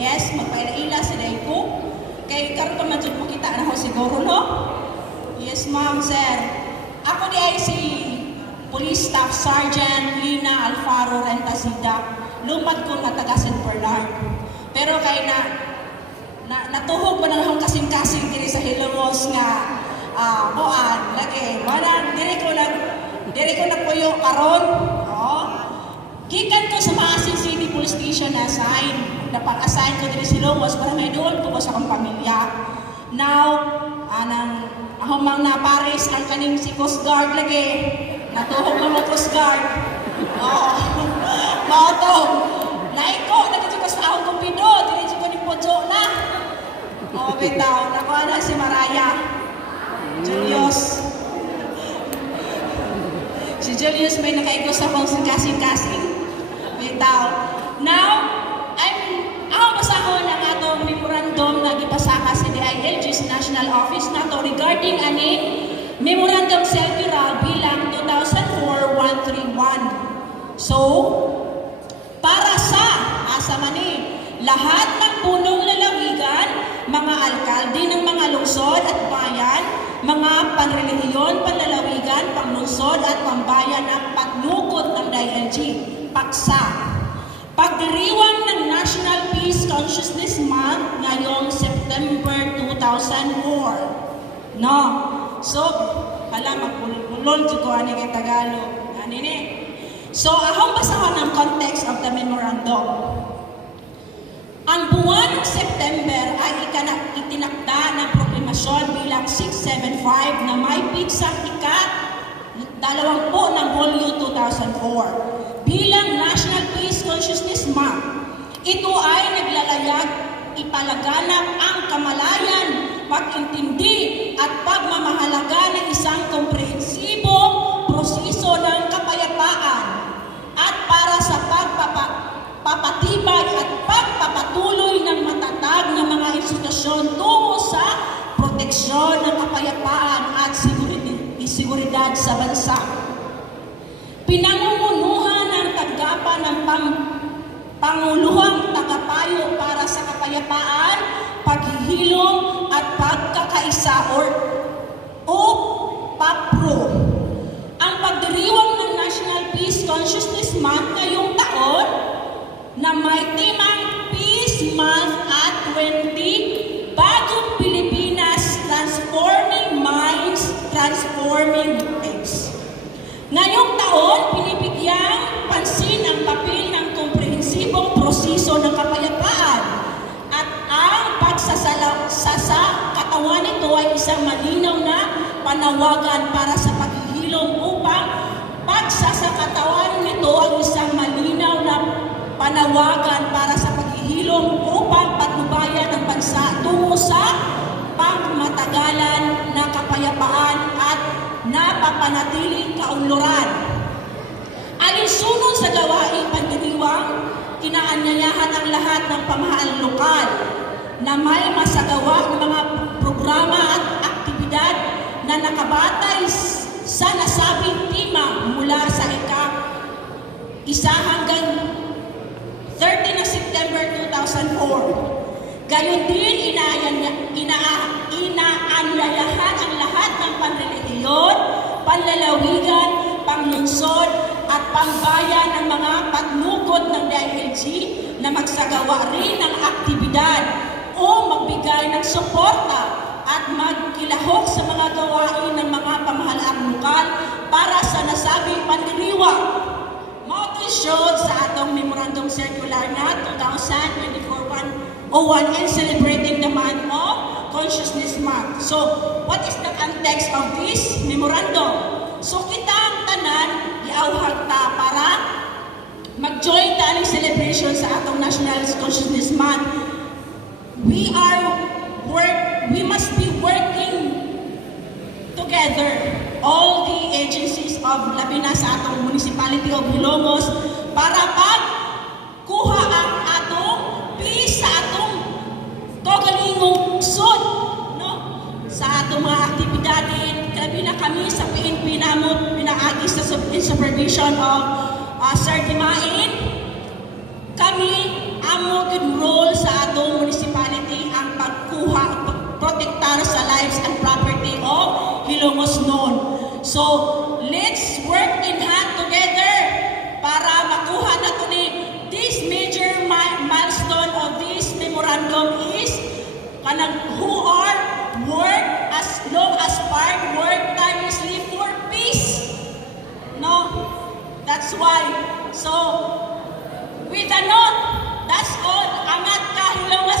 Yes, magpaila-ila si Dayko. Kay karon pa man jud makita na ko siguro, no? Yes, ma'am, sir. Ako di ay si Police Staff Sergeant Lina Alfaro Rentasida. Lumad ko nga taga St. Bernard. Pero kay natuhog pa na akong kasing-kasing diri sa Hilongos nga buwan. Lagi, mana diri ko nagpuyo karon. Oh. Gikan ko sa Maasin City Police Station na assign. Napag-assign ko diri sa Hilongos para may doon ko sa akong pamilya. Now, akong mga napares ang kaning si Coast Guard lagi. Natuhog na mo Coast Guard. Oo. Mato. Naiko, nagkita sa akong kumpido. Dili ko ni Podjo na. Oo, bitaw. Nakuha na si Maraya. Julius. Si Julius may nakaiko sa akong kasing-kasing. Bitaw. Now, ako basahon ang atong memorandum na gipasaka sa DILG sa National Office nato regarding ani Memorandum Circular bilang 2004-131. So, para sa asa mani lahat ng punong lalawigan, mga alkalde ng mga lungsod at bayan, mga panrelihiyon, panlalawigan, panglungsod at pambayan ang pagnukot ng DILG, paksa. Pagdiriwang ng National Peace Consciousness Month ngayong September 2004. No? So, pala magpulol ko ani kay Tagalog. Ani. So, ahong basahan ang context of the memorandum. Ang buwan ng September ay itinakda ng proklamasyon bilang 675 na may pigsang ika-20 ng Hulyo 2004 bilang National Peace Consciousness Month. Ito ay naglalayag ipalaganap ang kamalayan, pag-intindi at pagmamahalaga ng isang komprehensibong proseso ng kapayapaan at para sa pagpapatibay at pagpapatuloy ng matatag ng mga institusyon tungo sa proteksyon ng kapayapaan at seguridad sa bansa. Pinangungunuhan ng tanggapan ng Panguluhang Tagapayo para sa Kapayapaan, Paghihilom at Pagkakaisa o PAPRO. Ang pagdiriwang ng National Peace Consciousness Month ngayong taon na may temang Peace Month at 20, Bagong Pilipinas, Transforming Minds, Transforming Lives. Ngayong taon, pinibigyang pansin ang papel ng komprehensibong proseso ng kapayapaan at ang katawan nito ay isang malinaw na panawagan para sa paghihilom upang pagsasakatawan nito ang isang malinaw na panawagan para sa paghihilom upang patnubayan ang bansa tungo sa pangmatagalan na kapayapaan at napapanatiling kaunlaran. Alinsunod sa gawaing pagdiriwang, inaanyayahan ang lahat ng pamahalaan lokal na may masagawa ng mga programa at aktibidad na nakabatay sa nasabing tema mula sa ika-1 hanggang 30 na September 2004. Gayon din, inaanyayahan ang lahat ng panrelihiyon, panlalawigan, panglungsod at pambayan ng mga pagnukot ng DILG na magsagawa rin ng aktibidad o magbigay ng suporta at magkilahok sa mga gawain ng mga pamahalaang lokal para sa nasabing pandiriwang. Motto showed sa atong Memorandum Circular na 2024-101 and celebrating the month of Consciousness Month. So, what is the context of this memorandum? So, kita ang tanan, iauhag ta para mag-join ta ng celebration sa atong National Consciousness Month. We must be working together, all the agencies of labi na sa atong Municipality of Hilongos para pagkuha ang atong peace sa atong kagalingong sud, no? Sa atong mga aktibidades, labi na kami sa PNP namon pinaagi sa supervision of Sir Timain. Kami amo gid role sa atong municipality ang pagkuha, pagprotektar sa lives and property of Hilongosnon. So, let's work in hand together para makuha nato ni this major milestone of this memorandum is kanang who are work as long as part work tirelessly for peace. No? That's why. So, with a note, that's all. Angat ka, Hilongos